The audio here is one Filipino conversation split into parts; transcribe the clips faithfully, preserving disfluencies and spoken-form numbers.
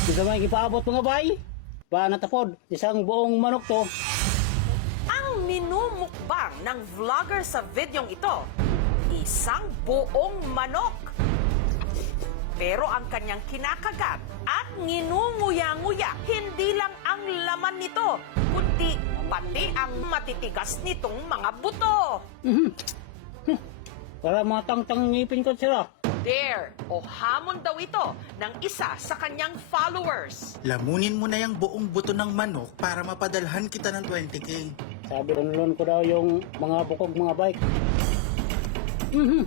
Isa may gipaabot mga bay. Pa natapod, isang buong manok to. Ang minumukbang ng vlogger sa videong ito, isang buong manok. Pero ang kanyang kinakagat at nginunguya-nguya, hindi lang ang laman nito, kundi pati ang matitigas nitong mga buto. Para matang-tang ngipin ko sila. Dare o hamon daw ito ng isa sa kanyang followers. Lamunin mo na yung buong buto ng manok para mapadalhan kita ng twenty K. Sabi unlon ko daw yung mga bukog mga bike. Mhm.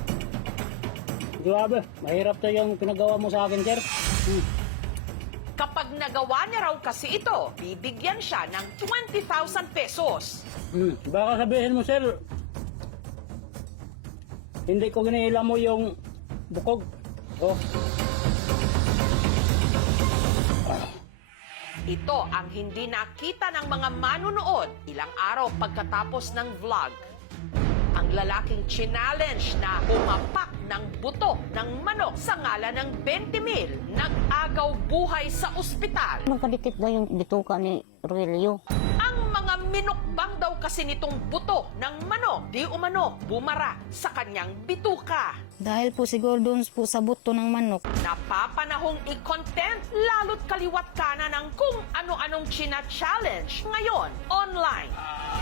Grabe, mahirap to yung pinagawa mo sa akin, sir. Hmm. Kapag nagawa niya raw kasi ito, bibigyan siya ng twenty thousand pesos. Hmm. Baka sabihin mo, sir, hindi ko ginihila mo yung bukog. Oh. Ito ang hindi nakita ng mga manunood ilang araw pagkatapos ng vlog. Ang lalaking challenge na umapak ng buto ng manok sa ngalan ng twenty mil, nag-agaw buhay sa ospital. Magkadikit daw yung bituka ni Rogelio. Ang mga minukbang daw kasi nitong buto ng manok, di umano bumara sa kanyang bituka. Dahil po siguro doon po sa buto ng manok. Napapanahong i-content lalo't kaliwat kanan ng kung ano-anong china-challenge ngayon online.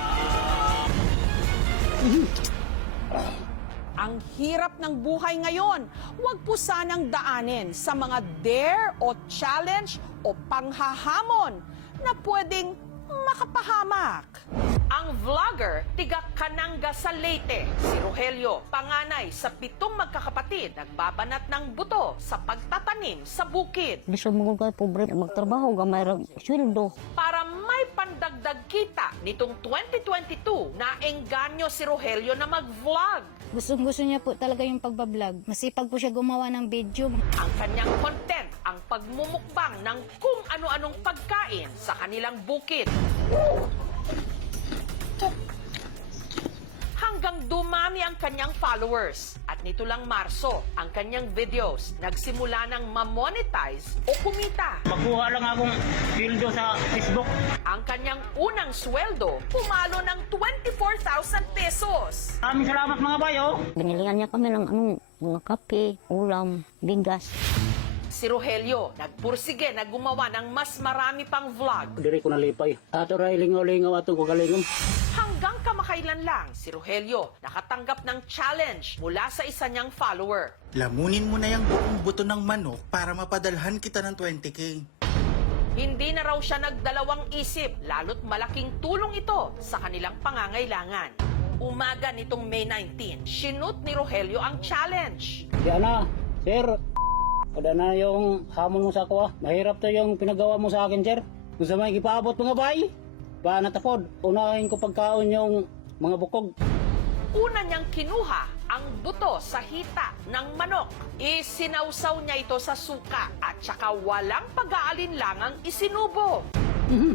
Ang hirap ng buhay ngayon, huwag po sanang daanin sa mga dare o challenge o panghahamon na pwedeng makapahamak. Ang vlogger, tiga Kananga sa Leyte, si Rogelio, panganay sa pitong magkakapatid, nagbabanat ng buto sa pagtatanim sa bukid. Gusto mo kung pobre magtrabaho, gamay rag sweldo. Para may pandagdag kita nitong twenty twenty-two na engganyo si Rogelio na mag-vlog. Gusto-gusto niya po talaga yung pagbablog. Masipag po siya gumawa ng video. Ang kanyang content, ang pagmumukbang ng kung ano-anong pagkain sa kanilang bukid. Hanggang dumami ang kanyang followers. At nito lang Marso, ang kanyang videos nagsimula ng ma-monetize o kumita. Makuha lang akong dildo sa Facebook. Ang kanyang unang sweldo, pumalo ng twenty-four thousand pesos. Maraming salamat mga bayo. Binilihan niya kami ng anong mga kape, ulam, bigas. Si Rogelio, nagpursige na gumawa ng mas marami pang vlog. Diri ko nalipay. Ato ray lingaw-lingaw atong kugalingom. Hanggang kamakailan lang, si Rogelio nakatanggap ng challenge mula sa isa niyang follower. Lamunin mo na yung buong buto ng manok para mapadalhan kita ng twenty K. Hindi na raw siya nagdalawang isip, lalo't malaking tulong ito sa kanilang pangangailangan. Umaga nitong May nineteenth, sinut ni Rogelio ang challenge. Yan na, sir. Kada na yung hamon mo sa ako ah. Mahirap to yung pinagawa mo sa akin, sir. Kung sa may ipaabot mga bay, pa natapod. Unahin ko pagkaon yung mga bukog. Una niyang kinuha ang buto sa hita ng manok. Isinawsaw niya ito sa suka at saka walang pag-aalinlangang isinubo. Hmm.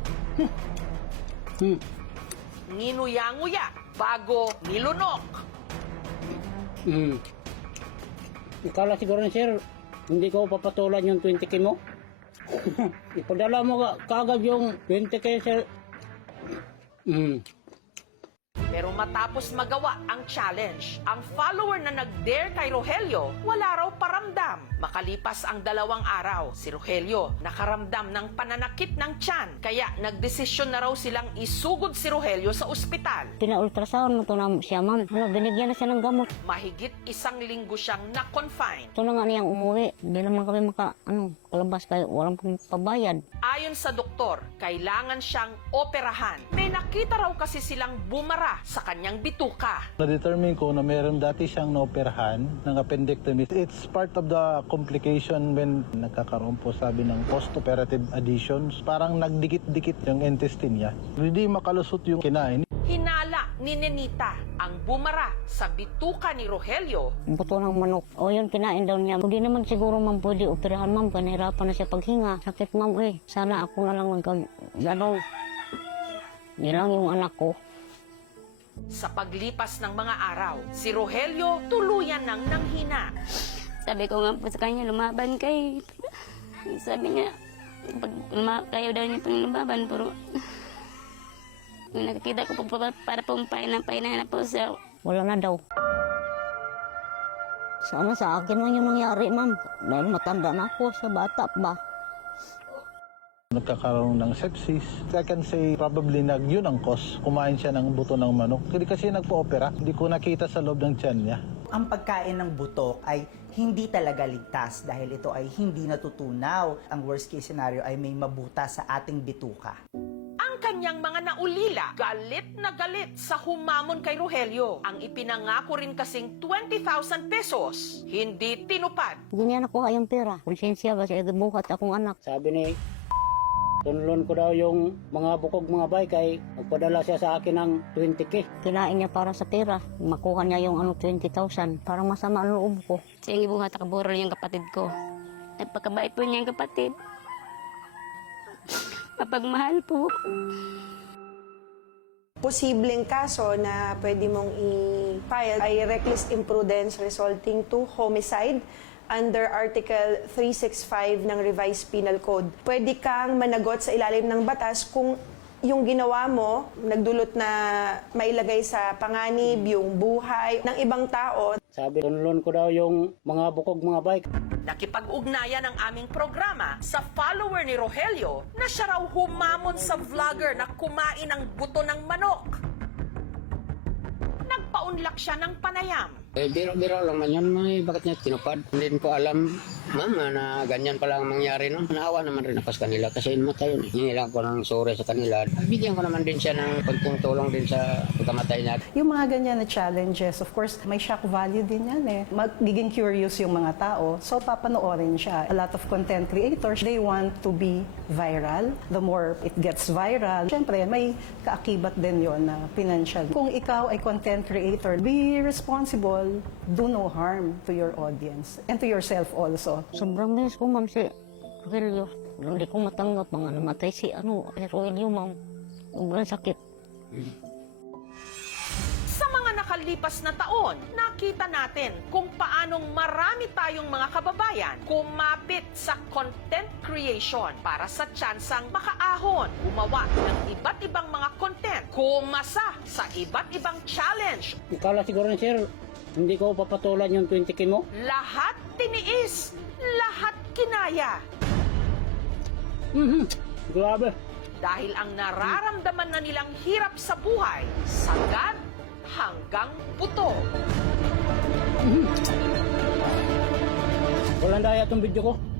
Nginuya-nguya bago nilunok. Hmm. Ikala siguro ni sir, hindi ko papatulan yung twenty K mo. Ipadala mo ka kagad yung twenty K, sir. Hmm. Pero matapos magawa ang challenge, ang follower na nag-dare kay Rogelio, wala raw paramdam. Makalipas ang dalawang araw, si Rogelio nakaramdam ng pananakit ng tiyan. Kaya nagdesisyon na raw silang isugod si Rogelio sa ospital. Pina-ultrasound mo to na siya, ma'am. Ano, binigyan na siya ng gamot. Mahigit isang linggo siyang na-confine. Ito na nga niyang umuwi. Hindi naman kami maka, ano, kalabas kayo. Walang pong pabayad. Ayon sa doktor, kailangan siyang operahan. May nakita raw kasi silang bumara sa kanyang bituka. Na-determine ko na meron dati siyang naoperahan ng appendectomy. It's part of the complication when nagkakaroon po sabi ng post-operative adhesions. Parang nagdikit-dikit yung intestine niya. Hindi makalusot yung kinain. Hinala ni Nenita ang bumara sa bituka ni Rogelio. Buto ng manok. O yun, kinain daw niya. Hindi naman siguro, ma'am, pwede operahan, ma'am. Panahirapan na siya paghinga. Sakit, ma'am, eh. Sana ako na lang magkag... Gano'n. Yan lang yung anak ko. Sa paglipas ng mga araw, si Rogelio tuluyan ng nanghina. Sabi ko nga po sa kanya, lumaban kay Sabi niya, pag ma- kayo daw niya pong lumaban, pero nung nakikita ko po pa- para pong pahinang-pahinang na po siya. Wala na daw. Sana sa akin lang yung nangyari, ma'am. Dahil matanda na ako sa bata ba. Nagkakaroon ng sepsis. I can say probably nag yun ang cause. Kumain siya ng buto ng manok. Hindi kasi nagpo-opera. Hindi ko nakita sa loob ng tiyan niya. Ang pagkain ng butok ay hindi talaga ligtas dahil ito ay hindi natutunaw. Ang worst case scenario ay may mabuta sa ating bituka. Ang kanyang mga naulila, galit na galit sa humamon kay Rogelio. Ang ipinangako rin kasing twenty thousand pesos, hindi tinupad. Hindi niya nakuha yung pera. Konsensya ba siya buhat akong anak. Sabi ni tunlon ko daw yung mga bukog mga bike ay magpadala siya sa akin ng twenty K. Kinain niya para sa pera. Makuha niya yung ano twenty thousand. Parang masama ang loob ko. Siya yung ibuhat akaburol yung kapatid ko. Nagpakabait po niya yung kapatid. Mapagmahal po. Posibleng kaso na pwede mong i-file ay reckless imprudence resulting to homicide under Article three sixty-five ng Revised Penal Code. Pwede kang managot sa ilalim ng batas kung yung ginawa mo nagdulot na mailagay sa panganib yung buhay ng ibang tao. Sabi tunlon ko daw yung mga bukog mga bike. Nakipag-ugnayan ang aming programa sa follower ni Rogelio na siya raw humamon sa vlogger na kumain ng buto ng manok. Nagpaunlak siya ng panayam. Eh, biro-biro lang man yun, may bakit niya tinupad. Hindi rin po alam, ma'am, na ganyan pala ang mangyari, no? Naawa naman rin ako sa kanila kasi matay yun. Hingi lang ko ng sorry sa kanila. Bigyan ko naman din siya ng konting tulong din sa pagkamatay niya. Yung mga ganyan na challenges, of course, may shock value din yan eh. Magiging curious yung mga tao, so papanoorin siya. A lot of content creators, they want to be viral. The more it gets viral, syempre may kaakibat din yon na financial. Kung ikaw ay content creator, be responsible, do no harm to your audience and to yourself also. Sobrang miss ko, ma'am, si Rogelio. Hindi ko matanggap mga namatay si ano, si Rogelio, ma'am. Sobrang sakit. Sa mga nakalipas na taon, nakita natin kung paanong marami tayong mga kababayan kumapit sa content creation para sa tsansang makaahon, gumawa ng iba't ibang mga content, kumasa sa iba't ibang challenge. Ikala siguro ni sir, hindi ko papatulan yung twenty K mo. Lahat tiniis, lahat kinaya. Mhm. Grabe. Dahil ang nararamdaman na nilang hirap sa buhay, sagad hanggang buto. Walang daya itong video ko.